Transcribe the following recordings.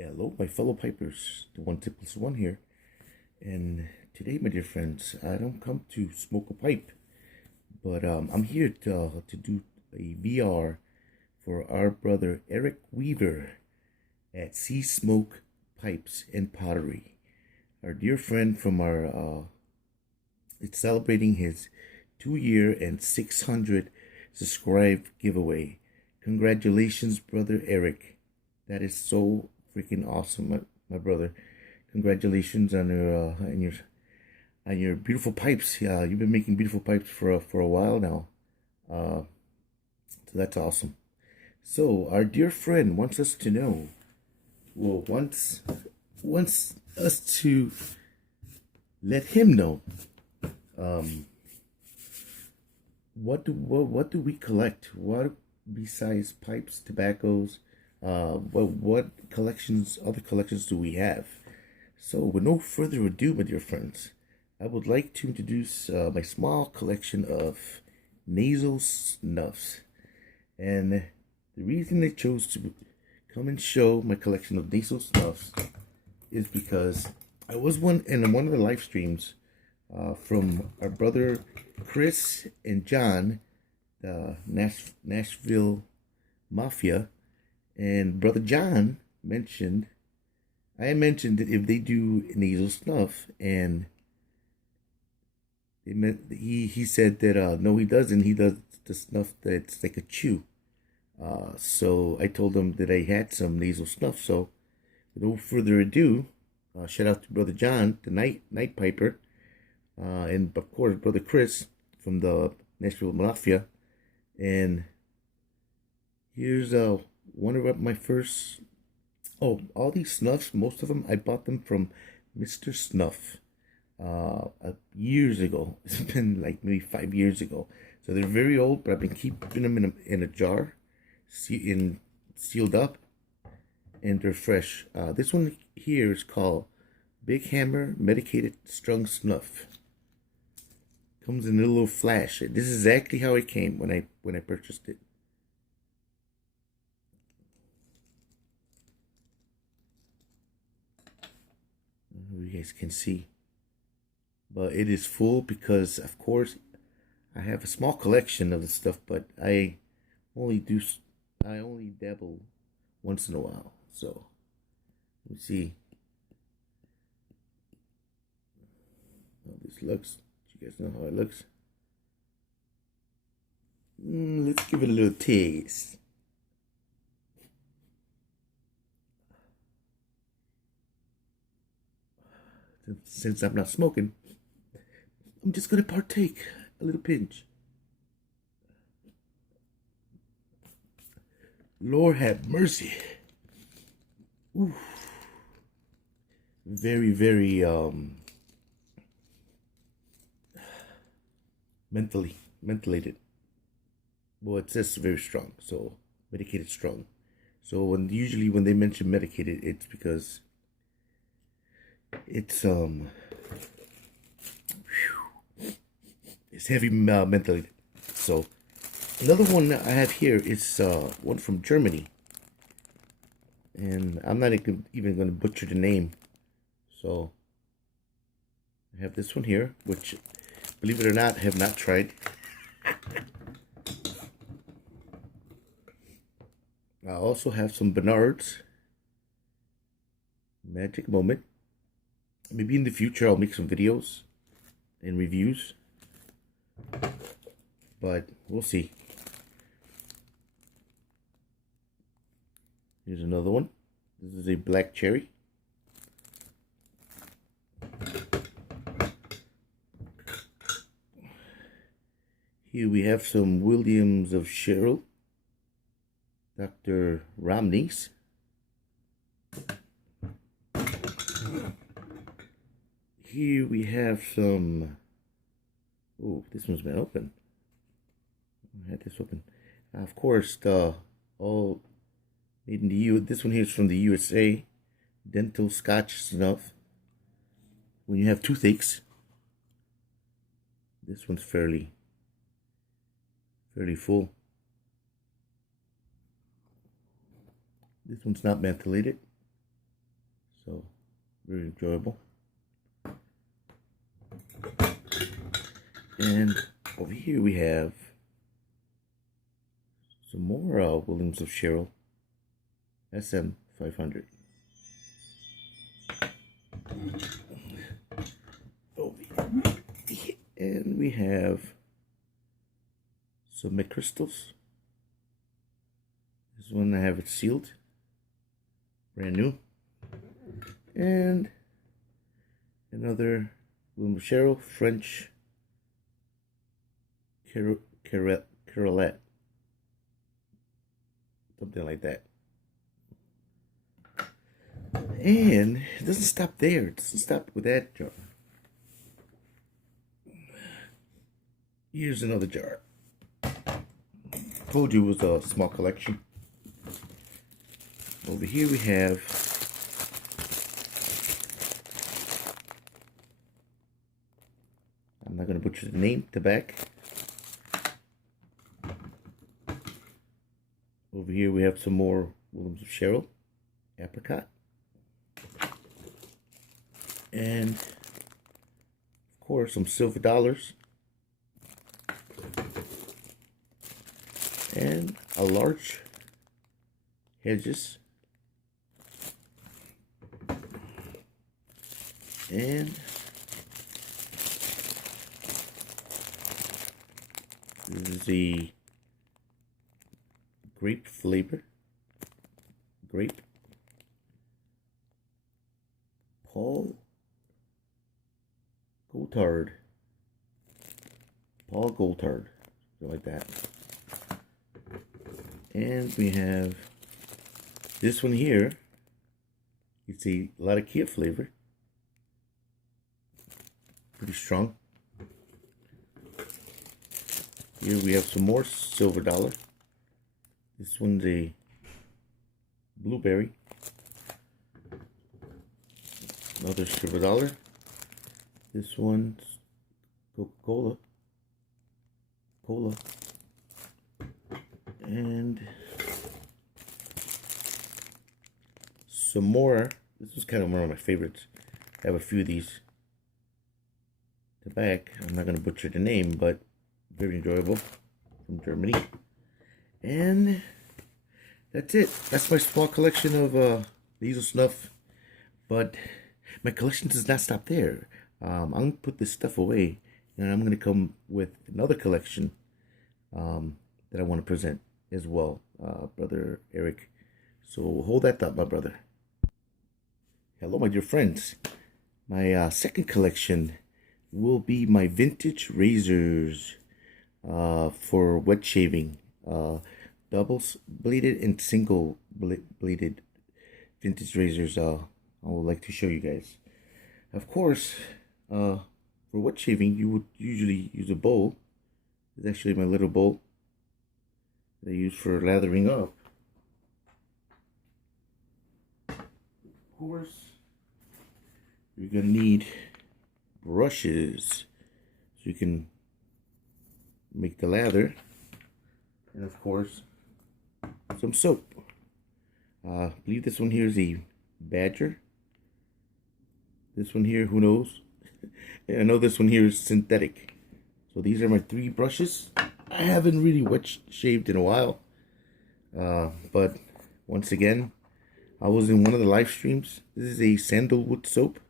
Hello, my fellow pipers, the one tip plus one here. And today, my dear friends, I don't come to smoke a pipe, but I'm here to do a VR for our brother Eric Weaver at Sea Smoke Pipes and Pottery. Our dear friend from it's celebrating his 2 year and 600 subscribe giveaway. Congratulations, brother Eric. That is so freaking awesome, my brother. Congratulations on your beautiful pipes. Yeah, you've been making beautiful pipes for a while now. Uh, so that's awesome. So our dear friend wants us to know. Well, wants us to let him know. Um, what do we collect? What besides pipes, tobaccos? What other collections do we have? So, with no further ado, my dear friends, I would like to introduce my small collection of nasal snuffs. And the reason I chose to come and show my collection of nasal snuffs is because I was in one of the live streams from our brother Chris and John, the Nashville Mafia, and brother John mentioned. I mentioned that if they do nasal snuff, and he said that no, he doesn't. He does the snuff that's like a chew. So I told him that I had some nasal snuff. So with no further ado, shout out to brother John, the night piper, and of course brother Chris from the Nashville Mafia. And here's one of my first. Oh, all these snuffs, most of them, I bought them from Mr. Snuff years ago. It's been like maybe 5 years ago. So they're very old, but I've been keeping them in a jar, sealed up, and they're fresh. This one here is called Big Hammer Medicated Strung Snuff. Comes in a little flash. This is exactly how it came when I purchased it. You guys can see, but it is full because, of course, I have a small collection of the stuff, but only do I only dabble once in a while. So let me see how this looks. Do you guys know how it looks? Let's give it a little taste. Since I'm not smoking, I'm just gonna partake a little pinch. Lord have mercy. Ooh. Very, very mentally well, it says very strong, so medicated strong. So usually when they mention medicated, it's because it's it's heavy mentally. So another one I have here is one from Germany, and I'm not even going to butcher the name. So I have this one here, which, believe it or not, I have not tried. I also have some Bernard's Magic Moment. Maybe in the future I'll make some videos and reviews, but we'll see. Here's another one. This is a black cherry. Here we have some Williams of Cheryl, Dr. Romney's. Here we have some. Oh, this one's been open. I had this open. Of course, the all made in the U. This one here is from the USA. Dental Scotch Snuff. When you have toothaches, this one's fairly full. This one's not mentholated. So very enjoyable. And over here we have some more Williams of Sherrill SM500. Over here. And we have some McChrystals. This one I have it sealed, brand new. And another Williams of Sherrill French Carolette, something like that. And it doesn't stop there. It doesn't stop with that jar. Here's another jar. Told you it was a small collection. Over here we have I'm not going to butcher the name, Tabac. Over here we have some more Williams of Sherrill Apricot. And of course some silver dollars. And a large Hedges. And this is the grape flavor. Grape. Paul Goultard. Paul Goultard. Something like that. And we have this one here. You see a lot of Kia flavor. Pretty strong. Here we have some more silver dollar. This one's a blueberry. Another silver dollar. This one's Coca-Cola. Cola. And some more. This was kind of one of my favorites. I have a few of these. The back, I'm not going to butcher the name, but very enjoyable, from Germany. And that's it. That's my small collection of diesel snuff. But my collection does not stop there. I'm going to put this stuff away, and I'm going to come with another collection that I want to present as well, Brother Eric. So hold that thought, my brother. Hello, my dear friends. My second collection will be my vintage razors for wet shaving. Double bladed and single bladed vintage razors I would like to show you guys. Of course, for wet shaving, you would usually use a bowl. It's actually my little bowl that I use for lathering up. Of course, you're gonna need brushes so you can make the lather, and of course some soap. I believe this one here is a Badger. This one here, who knows? I know this one here is synthetic. So these are my 3 brushes. I haven't really wet shaved in a while, but once again, I was in one of the live streams. This is a sandalwood soap.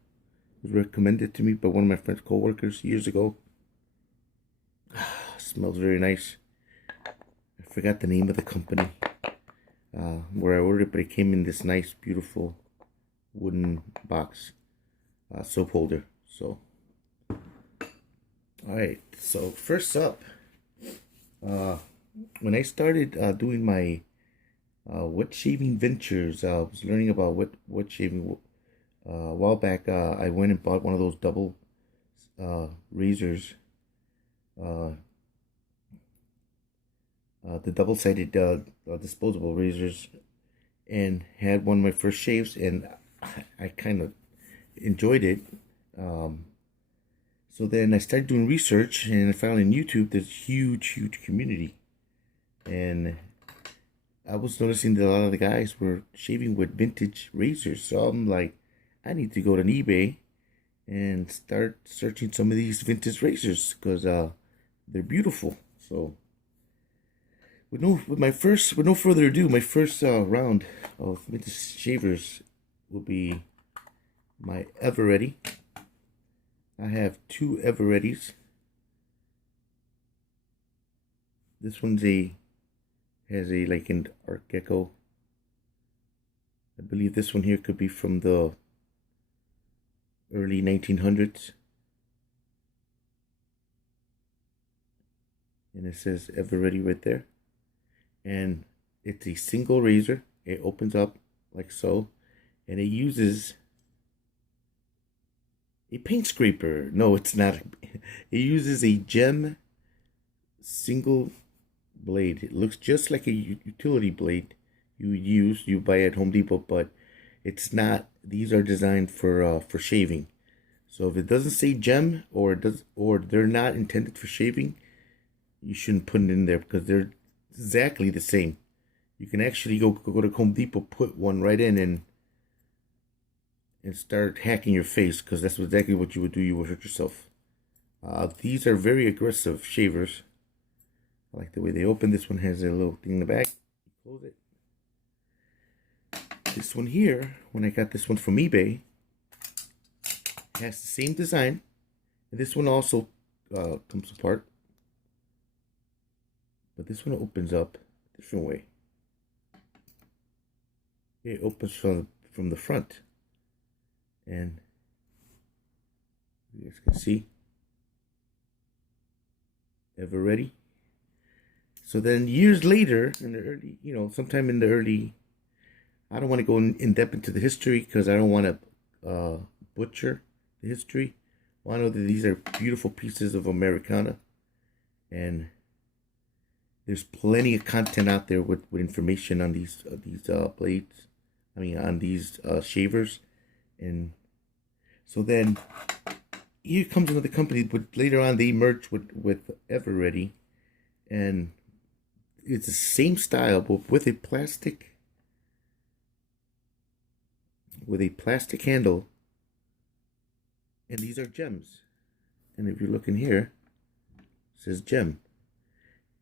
It was recommended to me by one of my friend's co-workers years ago. Smells very nice. I forgot the name of the company where I ordered it, but it came in this nice, beautiful wooden box soap holder. So, alright, so first up, when I started doing my wet shaving ventures, I was learning about wet shaving a while back. I went and bought one of those double razors, the double-sided disposable razors, and had one of my first shaves, and I kind of enjoyed it. So then I started doing research, and I found on YouTube there's huge community, and I was noticing that a lot of the guys were shaving with vintage razors. So I'm like, I need to go to eBay and start searching some of these vintage razors because they're beautiful. So with no further ado, my first round of vintage shavers will be my Eveready. I have two Evereadys. This one's has a like an Art Deco. I believe this one here could be from the early 1900s. And it says Eveready right there. And it's a single razor. It opens up like so. And it uses a paint scraper. No, it's not. It uses a gem single blade. It looks just like a utility blade you buy at Home Depot, but it's not. These are designed for shaving. So if it doesn't say gem or they're not intended for shaving, you shouldn't put it in there because they're exactly the same. You can actually go to Home Depot, put one right in, and start hacking your face because that's exactly what you would do. You would hurt yourself. These are very aggressive shavers. I like the way they open. This one has a little thing in the back. Close it. This one here, when I got this one from eBay, has the same design. And this one also comes apart. But this one opens up a different way. It opens from the front. And you guys can see. Eveready. So then years later, in the early, sometime in the early, I don't want to go in depth into the history because I don't want to butcher the history. Well, I know that these are beautiful pieces of Americana, and there's plenty of content out there with information on these blades. I mean, on these shavers, and so then here comes another company. But later on, they merged with Eveready, and it's the same style, but with a plastic handle, and these are gems. And if you look in here, it says gem.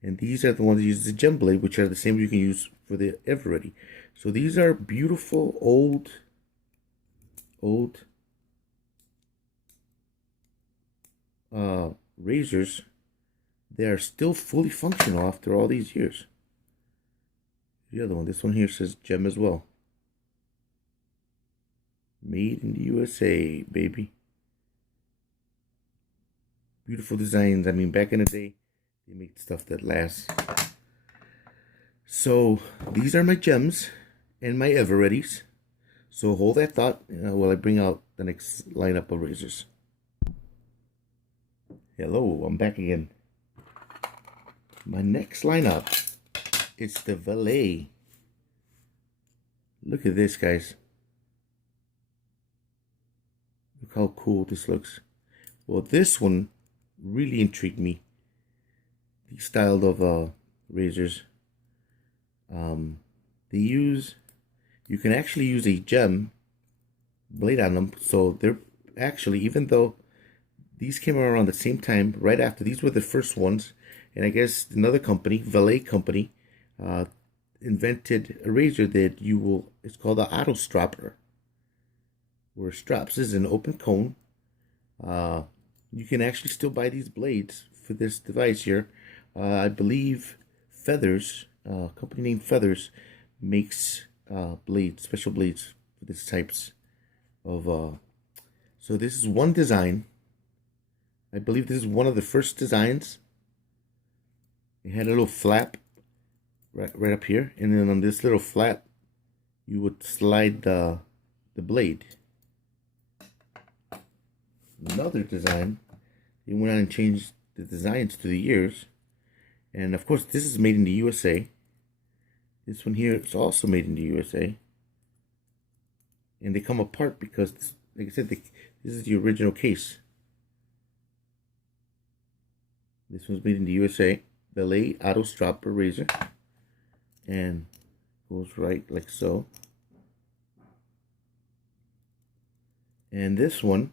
And these are the ones that use the gem blade, which are the same you can use for the Eveready. So these are beautiful old razors. They are still fully functional after all these years. The other one, this one here says gem as well. Made in the USA, baby. Beautiful designs. I mean, back in the day, they make stuff that lasts. So these are my gems and my Evereadys. So hold that thought while I bring out the next lineup of razors. Hello, I'm back again. My next lineup is the Valet. Look at this, guys. Look how cool this looks. Well, this one really intrigued me. These style of razors. You can actually use a gem blade on them. So they're actually, even though these came around the same time, right after, these were the first ones. And I guess another company, Valet company, invented a razor that it's called an auto stropper. Where straps is an open cone. You can actually still buy these blades for this device here. I believe Feathers, a company named Feathers, makes blades, special blades for this types of. So this is one design. I believe this is one of the first designs. It had a little flap right up here, and then on this little flap, you would slide the blade. Another design, they went on and changed the designs through the years, and of course this is made in the USA. This one here is also made in the USA, and they come apart because, like I said, this is the original case. This one's made in the USA. Valet Auto Stropper razor, and goes right like so. And this one,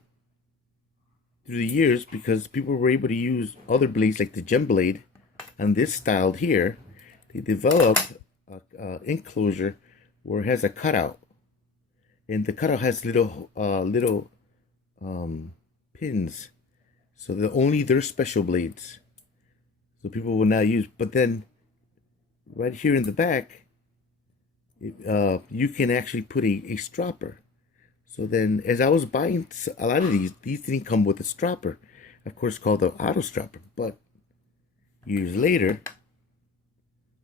through the years, because people were able to use other blades like the gem blade on this style here, they developed a enclosure where it has a cutout, and the cutout has little pins, so they're only their special blades, so people will not use. But then right here in the back, you can actually put a stropper. So then, as I was buying a lot of these didn't come with a stropper, of course, called the auto stropper. But years later,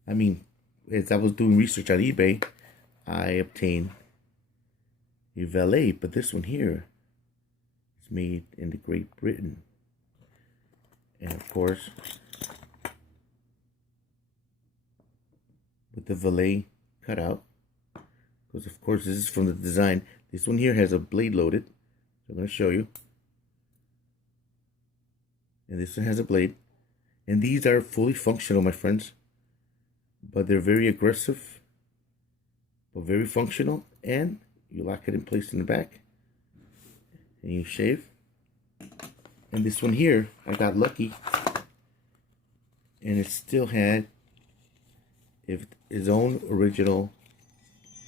I mean, as I was doing research on eBay, I obtained a Valet, but this one here is made in the Great Britain. And of course, with the Valet cutout, because of course this is from the design. This one here has a blade loaded, so I'm going to show you. And this one has a blade. And these are fully functional, my friends. But they're very aggressive, but very functional. And you lock it in place in the back, and you shave. And this one here, I got lucky, and it still had its own original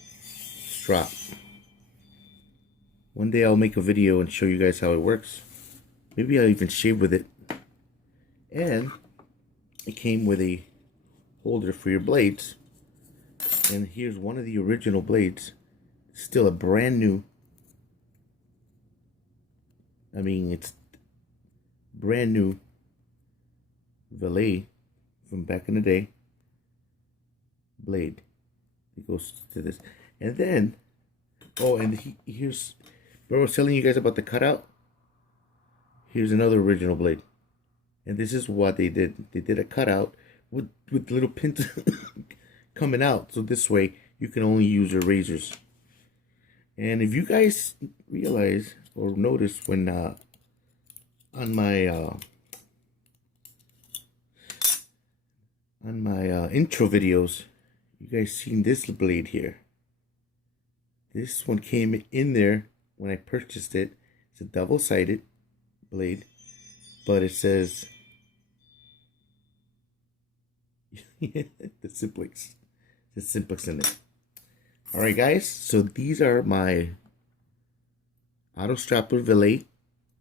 strap. One day I'll make a video and show you guys how it works. Maybe I'll even shave with it. And it came with a holder for your blades. And here's one of the original blades. Still a brand new. I mean, it's brand new Valet from back in the day blade. It goes to this. And then, oh, and here's, remember I was telling you guys about the cutout? Here's another original blade. And this is what they did. They did a cutout with little pins coming out. So this way you can only use your razors. And if you guys realize or notice when on my intro videos, you guys seen this blade here. This one came in there when I purchased it. It's a double-sided blade, but it says the Simplex in it. Alright guys, so these are my auto strapper Valet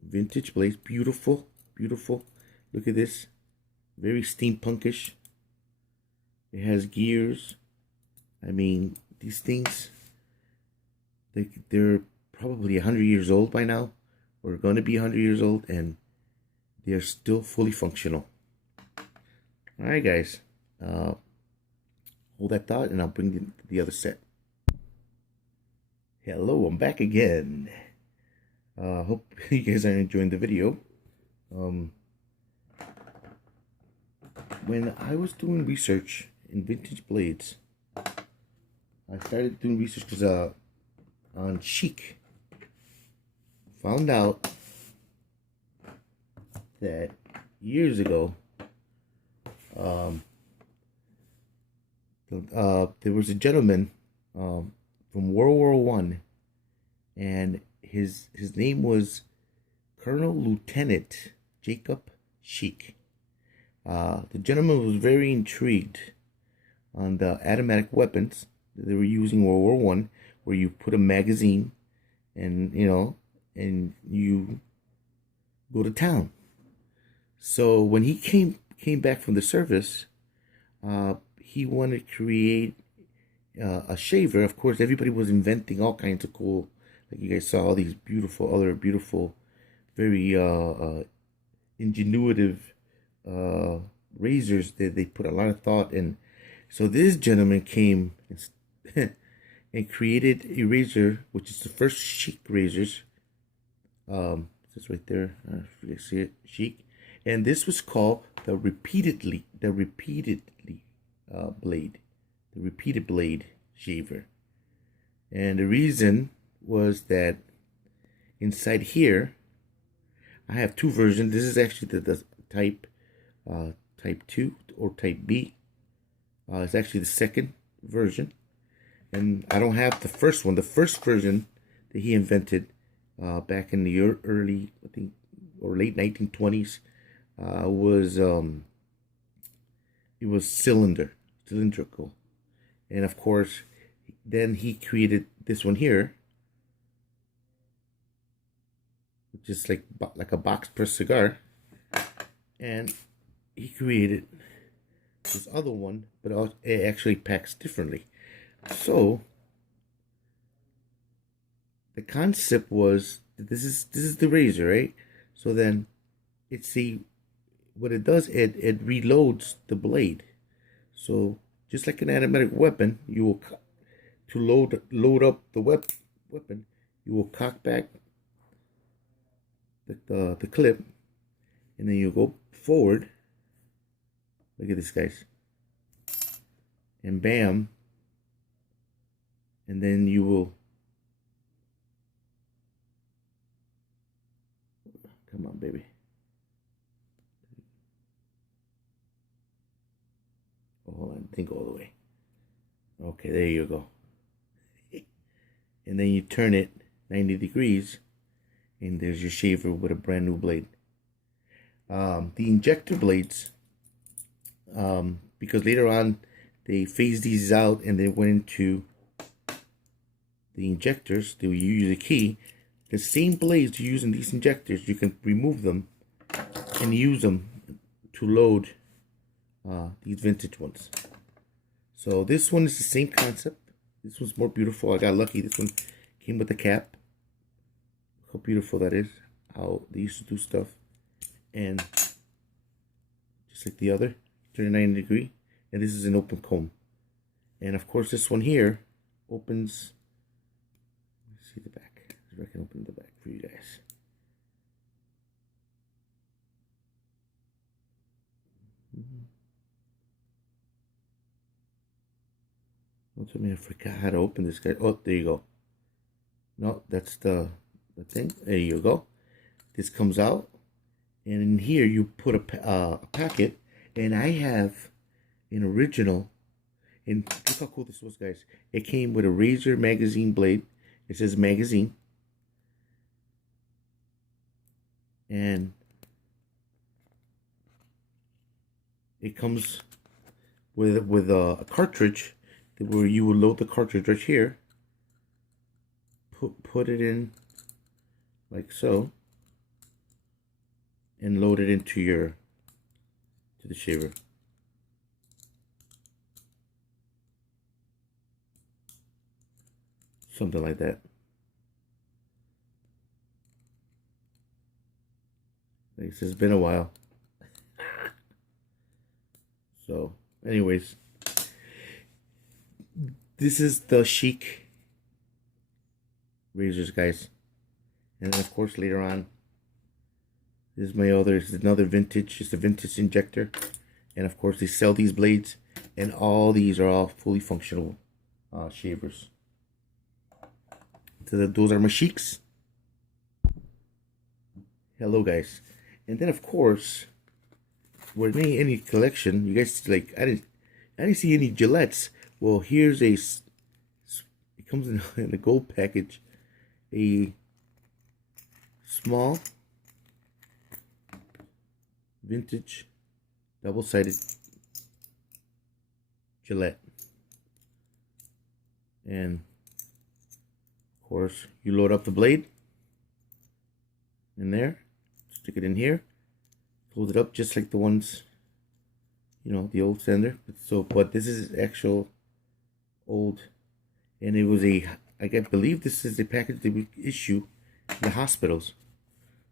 vintage blades. Beautiful, beautiful. Look at this. Very steampunkish. It has gears. I mean, these things, they're probably 100 years old by now, or going to be 100 years old, and they're still fully functional. Alright guys, hold that thought and I'll bring the other set. Hello, I'm back again. Hope you guys are enjoying the video. When I was doing research in vintage blades, I started doing research because on Chic, found out that years ago, there was a gentleman from World War I, and his name was Colonel Lieutenant Jacob Chic. The gentleman was very intrigued on the automatic weapons that they were using in World War I, where you put a magazine and and you go to town. So when he came back from the service, he wanted to create a shaver. Of course, everybody was inventing all kinds of cool, like you guys saw, all these beautiful, very ingenuitive razors that they put a lot of thought in. So this gentleman came and created a razor, which is the first Chic razors. It's right there. If you see it, Chic, and this was called the repeated blade shaver. And the reason was that inside here, I have two versions. This is actually the type 2 or type B. It's actually the second version, and I don't have the first one. The first version that he invented back in the early, I think, or late 1920s. Was It was cylindrical, and of course, then he created this one here, which is like a box press cigar, and he created this other one, but it actually packs differently. So the concept was this is the razor, right? So then it's the what it does, it reloads the blade. So just like an automatic weapon, you will to load up the weapon, you will cock back the clip, and then you go forward. Look at this, guys, and bam, and then you will come on, baby. Oh, hold on, think all the way. Okay, there you go. And then you turn it 90 degrees, and there's your shaver with a brand new blade. The injector blades, because later on they phased these out and they went into the injectors. They use a key. The same blades you use in these injectors, you can remove them and use them to load these vintage ones. So this one is the same concept. This one's more beautiful. I got lucky. This one came with a cap. Look how beautiful that is. How they used to do stuff. And just like the other, turn it 90 degree. And this is an open comb. And of course this one here opens. Let's see the back. I can open the back for you guys. Don't tell me I forgot how to open this guy. Oh, there you go. No, that's the thing. There you go. This comes out, and in here you put a packet. And I have an original. And look how cool this was, guys. It came with a Razor magazine blade. It says magazine, and it comes with a cartridge where you will load the cartridge right here. Put it in like so, and load it into the shaver. Something like that. Like I said, it's been a while. So, anyways, this is the Chic razors, guys. And then of course later on, this is another vintage. It's a vintage injector. And of course they sell these blades, and all these are all fully functional shavers. So those are my Chics. Hello, guys. And then of course, with any collection, you guys like I didn't see any Gillettes. Well, here's it comes in a gold package, a small vintage double-sided Gillette, and of course you load up the blade in there, stick it in here, close it up just like the ones, the old standard. But this is actual old, and it was I believe this is the package they would issue in the hospitals.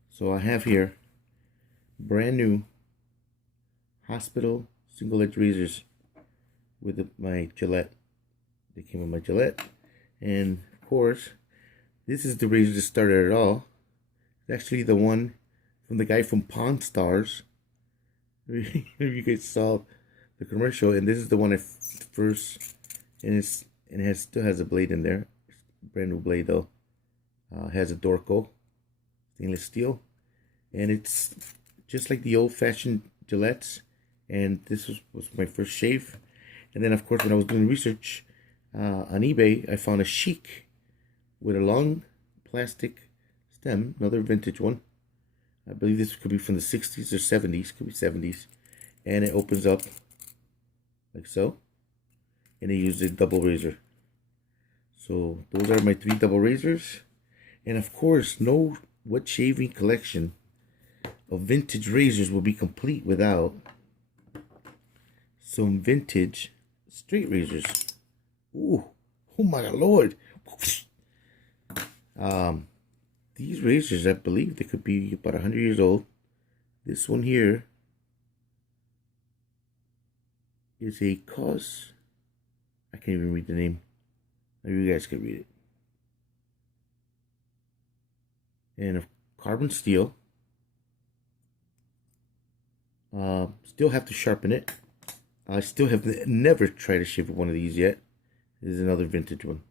So I have here brand new hospital single edge razors with my Gillette. They came with my Gillette, and of course this is the razor that started it all. It's actually the one from the guy from Pawn Stars. If you guys saw the commercial, and this is the one I first, and still has a blade in there. Brand new blade though. Has a Dorco stainless steel, and it's just like the old-fashioned Gillettes. And this was my first shave. And then of course when I was doing research on eBay, I found a Chic with a long plastic stem, another vintage one. I believe this could be from the 60s or 70s, could be 70s. And it opens up like so. And I use a double razor. So those are my 3 double razors. And of course, no wet shaving collection of vintage razors will be complete without some vintage straight razors. Ooh, oh my lord. These razors, I believe they could be about 100 years old. This one here is a Cos. I can't even read the name. Maybe you guys can read it. And of carbon steel. Still have to sharpen it. I still have never tried to shave one of these yet. This is another vintage one.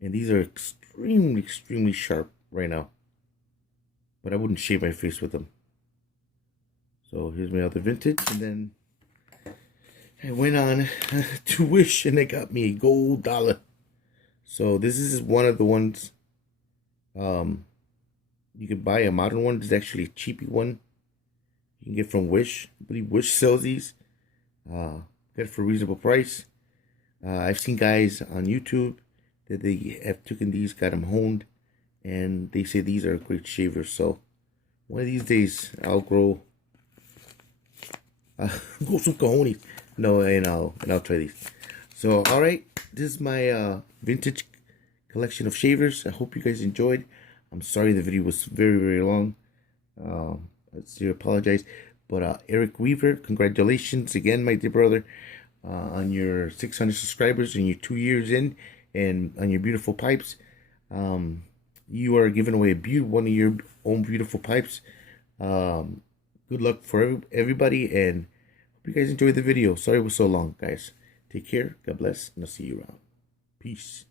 And these are extremely sharp right now. But I wouldn't shave my face with them. So here's my other vintage. And then I went on to Wish and they got me a gold dollar. So this is one of the ones you could buy a modern one. This is actually a cheapy one. You can get from Wish. I believe Wish sells these. Get it for a reasonable price. I've seen guys on YouTube that they have taken these, got them honed, and they say these are great shavers. So one of these days I'll grow some cojones. No, and I'll try these. So all right, this is my vintage collection of shavers. I hope you guys enjoyed. I'm sorry the video was very long. I still apologize. But Eric Weaver, congratulations again, my dear brother, on your 600 subscribers and your 2 years in, and on your beautiful pipes. You are giving away one of your own beautiful pipes. Good luck for everybody, and hope you guys enjoyed the video. Sorry it was so long, guys. Take care. God bless, and I'll see you around. Peace.